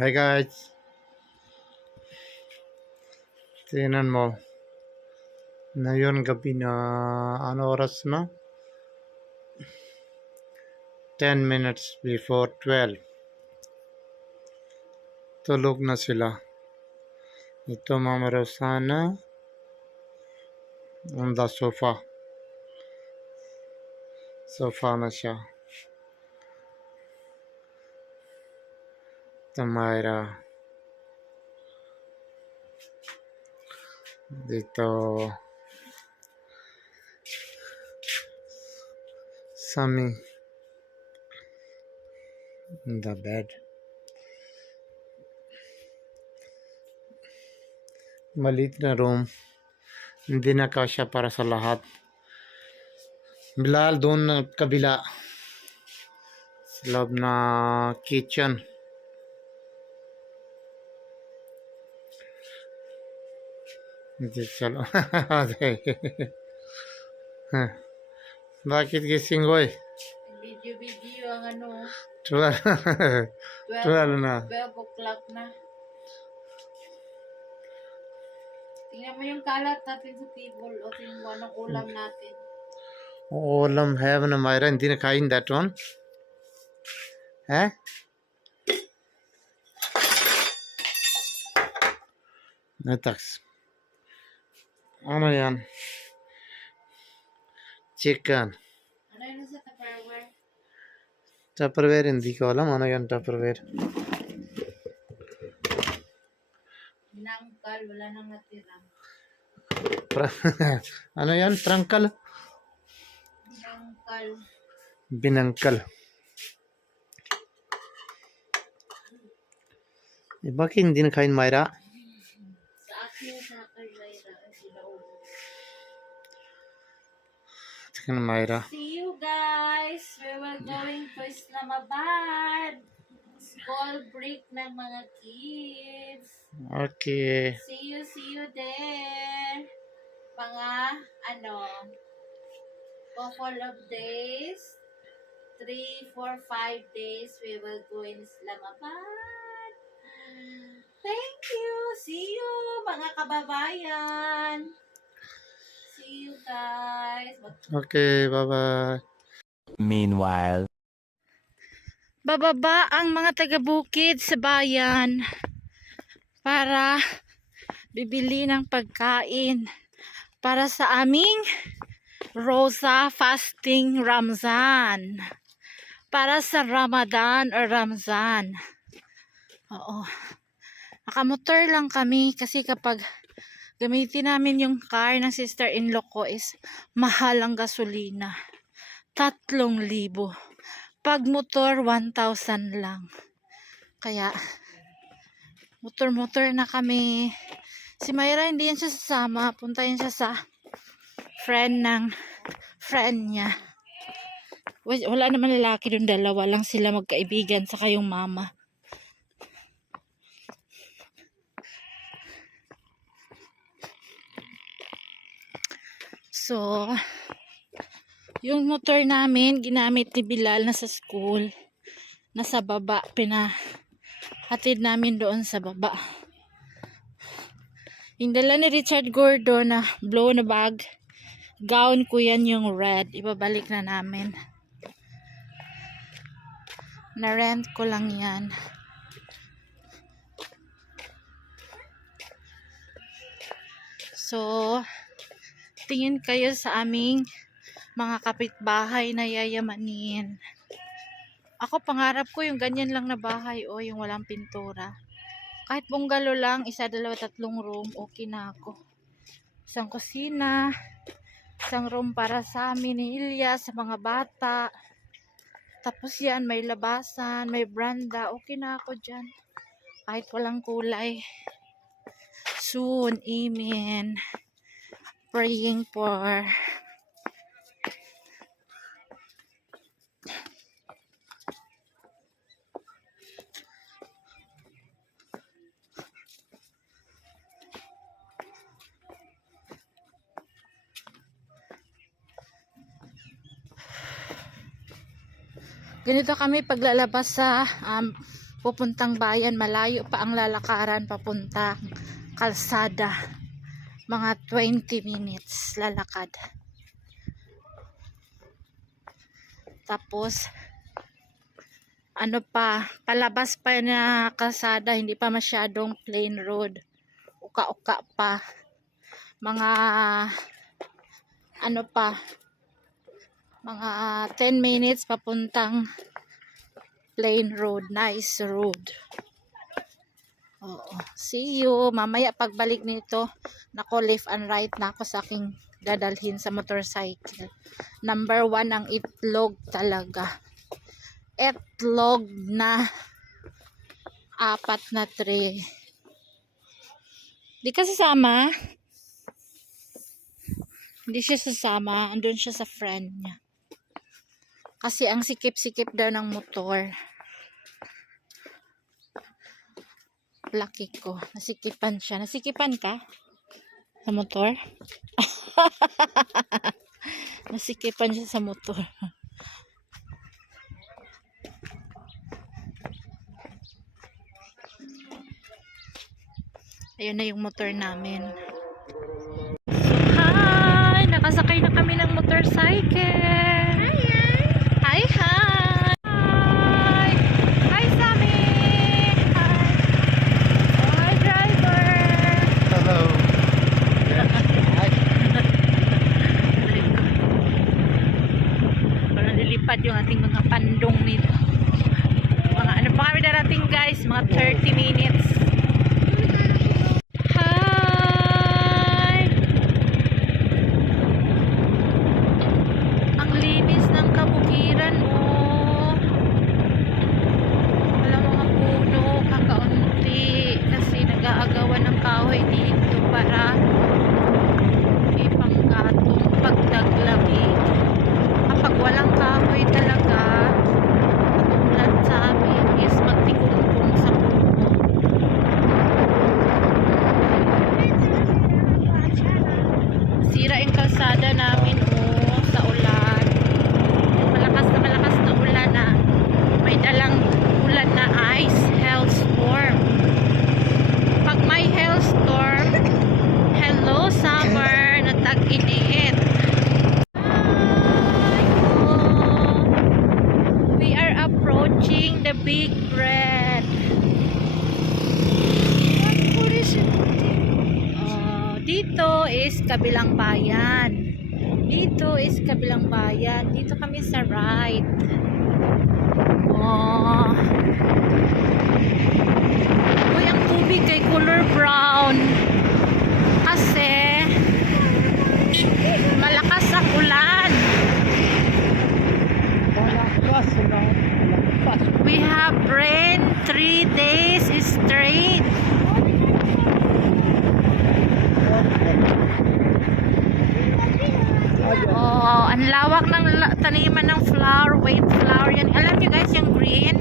Hi guys, tingnan mo. Ngayon gabi na ano oras na? 10 minutes before 12. Tulog na sila. Ito Mama Rosana on the sofa. Sofa na siya. Ito Myra. Dito Sammy in the bed. Maliit na room. Hindi na kasya para sa lahat. Bilal doon na kabila. Sa loob na kitchen. Hindi chalo. Bakit gising ko eh? Video ang ano, 12. 12 na. 12 o'clock na. Tingnan mo yung kalat natin sa table o tingnan mo anong ulam natin. Ulam have na Myra. Hindi na kain that one. Eh? Nataks. Ano yan? Chicken. Ano yun sa Tupperware? Tupperware hindi ko alam. Ano yan Tupperware? Binangkal, wala nang natira. Ano yan? Trangkal? Binangkal. Binangkal. Eh, bakit hindi na kain Myra? Sa akin sa Carrera, sila ulo. Chicken Myra. See you guys! We will going to Islamabad. School break ng mga kids. Okay. See you there. Mga, couple of days, 3, 4, 5 days, we will go in Islamabad. Thank you. See you, mga kababayan. See you guys. Okay, bye-bye. Meanwhile, Bababa ang mga taga-bukid sa bayan para bibili ng pagkain para sa aming Rosa Fasting Ramzan. Para sa Ramadan or Ramzan. Oo. Nakamotor lang kami kasi kapag gamitin namin yung car ng sister-in-law ko is mahal ang gasolina. 3,000. Pag motor, 1,000 lang. Kaya, motor-motor na kami. Si Myra, hindi yan siya sasama. Punta yan siya sa friend ng friend niya. Wala naman lalaki doon, dalawa lang sila magkaibigan sa kayong mama. So, yung motor namin, ginamit ni Bilal na sa school. Nasa baba, pinahatid namin doon sa baba. Yung dala ni Richard Gordon na blow na bag, gown ko yan yung red. Ibabalik na namin. Na-rent ko lang yan. So, tingin kayo sa aming mga kapitbahay na yayamanin. Ako pangarap ko yung ganyan lang na bahay o yung walang pintura. Kahit bungalow lang, 1, 2, 3 room, okay na ako. Isang kusina, isang room para sa amin ni Ilya, sa mga bata. Tapos yan, may labasan, may branda, okay na ako dyan. Kahit walang kulay. Soon, amen. Praying for ganito kami paglalabas sa pupuntang bayan. Malayo pa ang lalakaran papuntang kalsada. Mga 20 minutes lalakad. Tapos ano pa, palabas pa na kalsada, hindi pa masyadong plain road. Uka-uka pa. Mga ano pa, mga 10 minutes papuntang plain road, nice road. Oo. See you. Mamaya pagbalik nito, nako, left and right na ako sa aking dadalhin sa motorcycle. Number 1 ang itlog talaga. Itlog na 4 na tray. Di ka sasama? Hindi siya sasama. Andun siya sa friend niya. Kasi ang sikip-sikip daw ng motor. Lucky ko. Nasikipan siya. Nasikipan ka? Sa motor? Nasikipan siya sa motor. Ayun na yung motor namin. Hi! Nakasakay na kami ng motorcycle. Hi! Hi! Hi! Hi, Sammy! Hi! Hi, driver! Hello. Parang lilipad yung ating mga pandong nito. Mga ano pa kami darating, guys? Mga 30 minutes. Hi! Ang linis ng kabukiran, oh. Walang mga puno, kakaunti. Kasi nag-aagawan ng kahoy dito para ipanggatong pagdaglamig. Kapag walang kahoy talaga, katulad sa amin, is magtikungkong sa puno. Sira yung kalsada namin, oh, sa ulan. Malakas na ulan na. May dalang ulan na ice, hailstorm. Pag may hailstorm, hello summer, na tag-init. We are approaching the big red. Dito is kabilang bayan. Dito is kabilang bayan. Dito kami sa right. Oh. Uy, ang tubig ay color brown. Kasi malakas ang ulan. We have rain 3 days straight. Oh, ang lawak ng taniman ng flower, wheat flower yan. Alam nyo guys, yung green,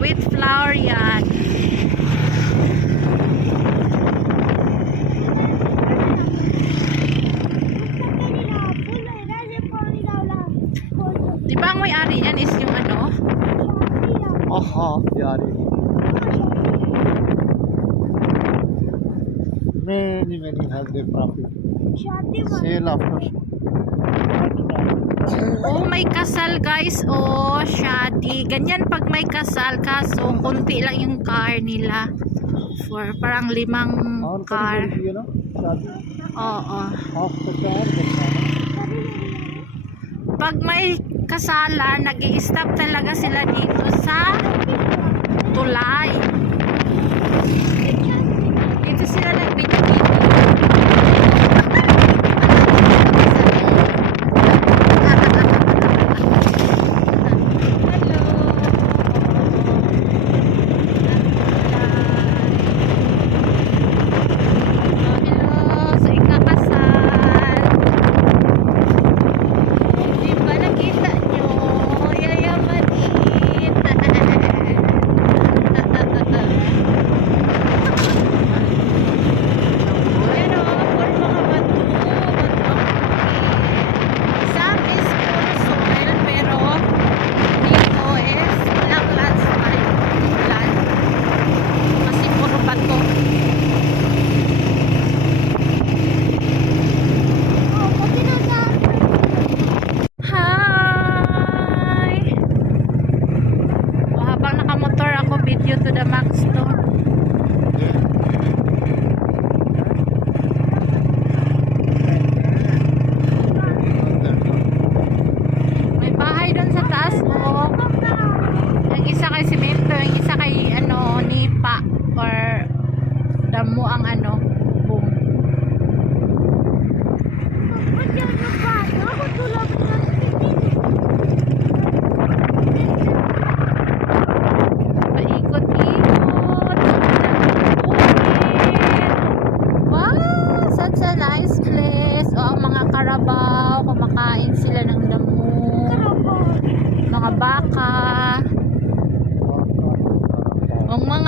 wheat flower yan. Di ba ang may-ari yan is yung ano? Aha, yari. Many have their profit. Sale after. Oh, may kasal guys. Oh, shadi. Ganyan pag may kasal, kaso konti lang yung car nila. For parang 5 car. Oo. Pag may kasalan, nag-i-stop talaga sila dito sa tulay. Dito sila nag-video-video.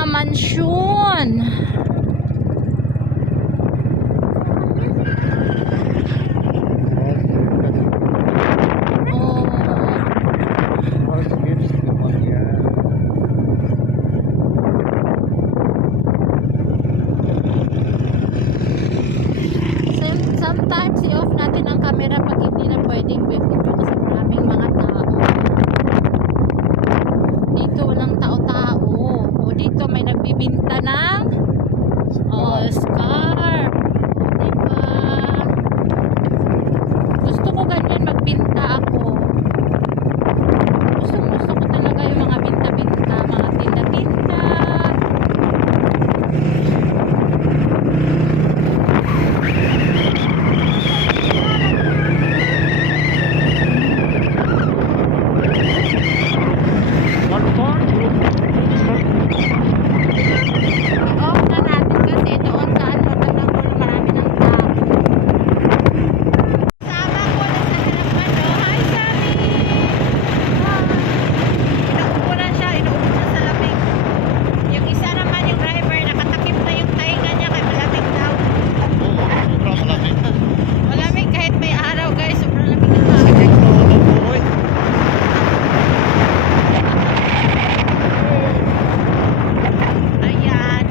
mansyon. Oh. Sometimes i-off natin ang camera pag hindi na pwedeng video kasi maraming mga tao. Dito walang tao-tao. O dito may nagbibinta ng scarf. Diba? Gusto ko ganyan magbinta ako. Gusto ko talaga yung mga binta-binta, mga tinda-tinda. I-off na natin kasi doon sa ano, tablang ko na marami ng tao. Sama ko na sa harapan, no? Hi, Sammy! Hi! Inuupo na siya sa lamig. Yung isa naman, yung driver, nakatakip na yung tainga niya kaya malamig daw. Malamig kahit may araw, guys. Sobrang lamig ng araw. Ayan.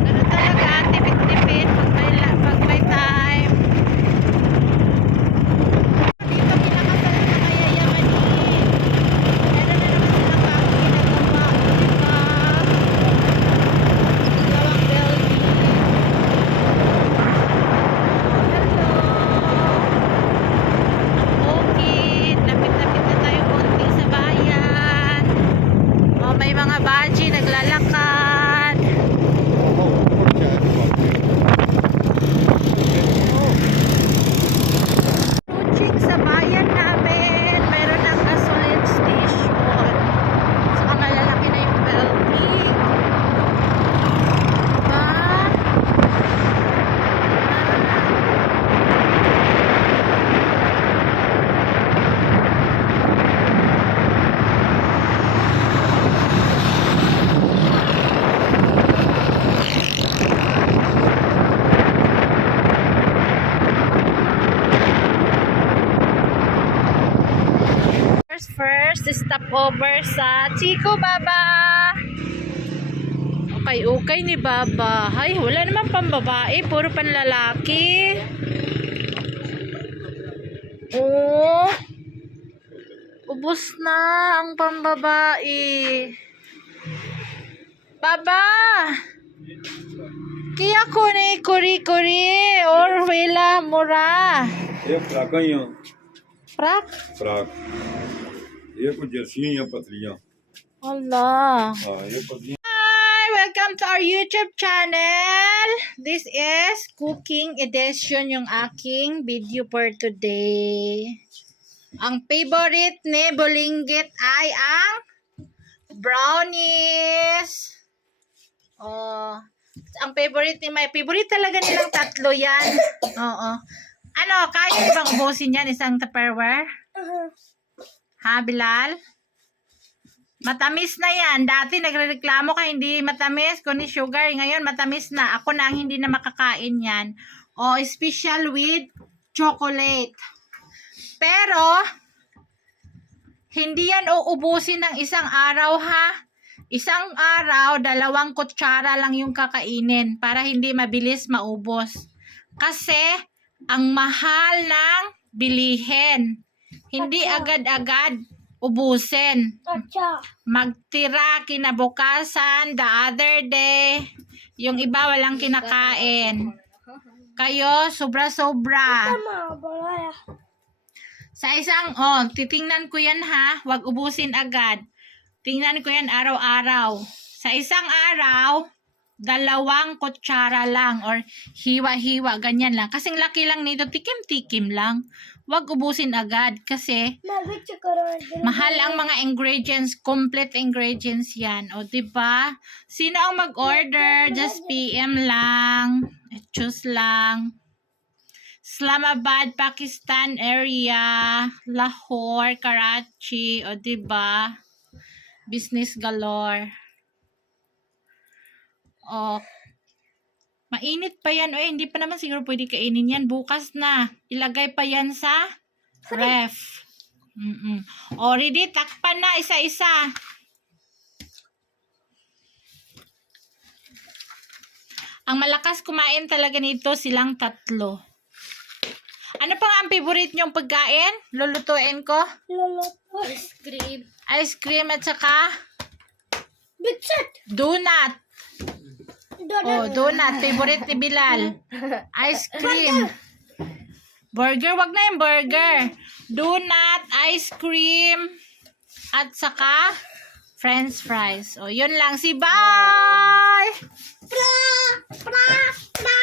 Ganun talaga, tipid-tipid pag may time. Dito kinakasal na kayayamanin. Meron na naman silang bagong ginagawa. Diba? Gawang building. Hello. Okay. Lapit-lapit na tayo konti sa bayan. Oh, may mga baji naglalakad. Approaching sa bayan namin, meron ng gasoline station. Saka malalaki na yung building. Diba? First, stop over sa Chico Baba. Okay ni Baba. Ay, wala naman pambabae, puro panlalaki. Oh, ubos na ang pambabae. Baba! Kaya ko ni kuri-kuri or wala mura. ये फ्राका ही हैं Prak? Frock ये कुछ जर्सियां या पतलियां Allah. हाँ ये पतलियां Hi! Welcome to our YouTube channel. This is cooking edition yung aking video for today. Ang favorite ni Bulinggit ay ang brownies. Oh, ang favorite ni May. Favorite talaga nilang tatlo yan. Oo. Ano, kaya niyo bang ubusin yan isang Tupperware? Ha, Bilal? Matamis na yan. Dati nagrereklamo ka hindi matamis, kundi sugar. Ngayon matamis na. Ako na ang hindi na makakain yan. O, special with chocolate. Pero, hindi yan uubusin ng isang araw ha. Isang araw, 2 kutsara lang yung kakainin para hindi mabilis maubos. Kasi, ang mahal ng bilihin. Hindi agad-agad ubusin. Magtira kinabukasan, the other day. Yung iba walang kinakain. Kayo, sobra-sobra. Sa isang, titingnan ko yan ha. Huwag ubusin agad. Tingnan ko yan araw-araw. Sa isang araw, 2 kutsara lang or hiwa-hiwa, ganyan lang. Kasing laki lang nito, tikim-tikim lang. Huwag ubusin agad kasi mahal ang mga ingredients, complete ingredients yan. O, diba? Sino ang mag-order? Just PM lang. Choose lang. Islamabad, Pakistan area, Lahore, Karachi, o diba? Business galore. Oh. Mainit pa yan. Oy, hindi pa naman siguro pwede kainin yan. Bukas na. Ilagay pa yan sa ref. O, ready? Takpan na isa-isa. Ang malakas kumain talaga nito silang tatlo. Ano pang ang favorite nyong pagkain? Lulutuin ko? Ice cream. Ice cream at saka Bitchet. donut. Oh, donut. Favorite ni Bilal. Ice cream. Burger. Wag na yung burger. Donut, ice cream, at saka french fries. O, yun lang. Si bye! Pra, pra, pra.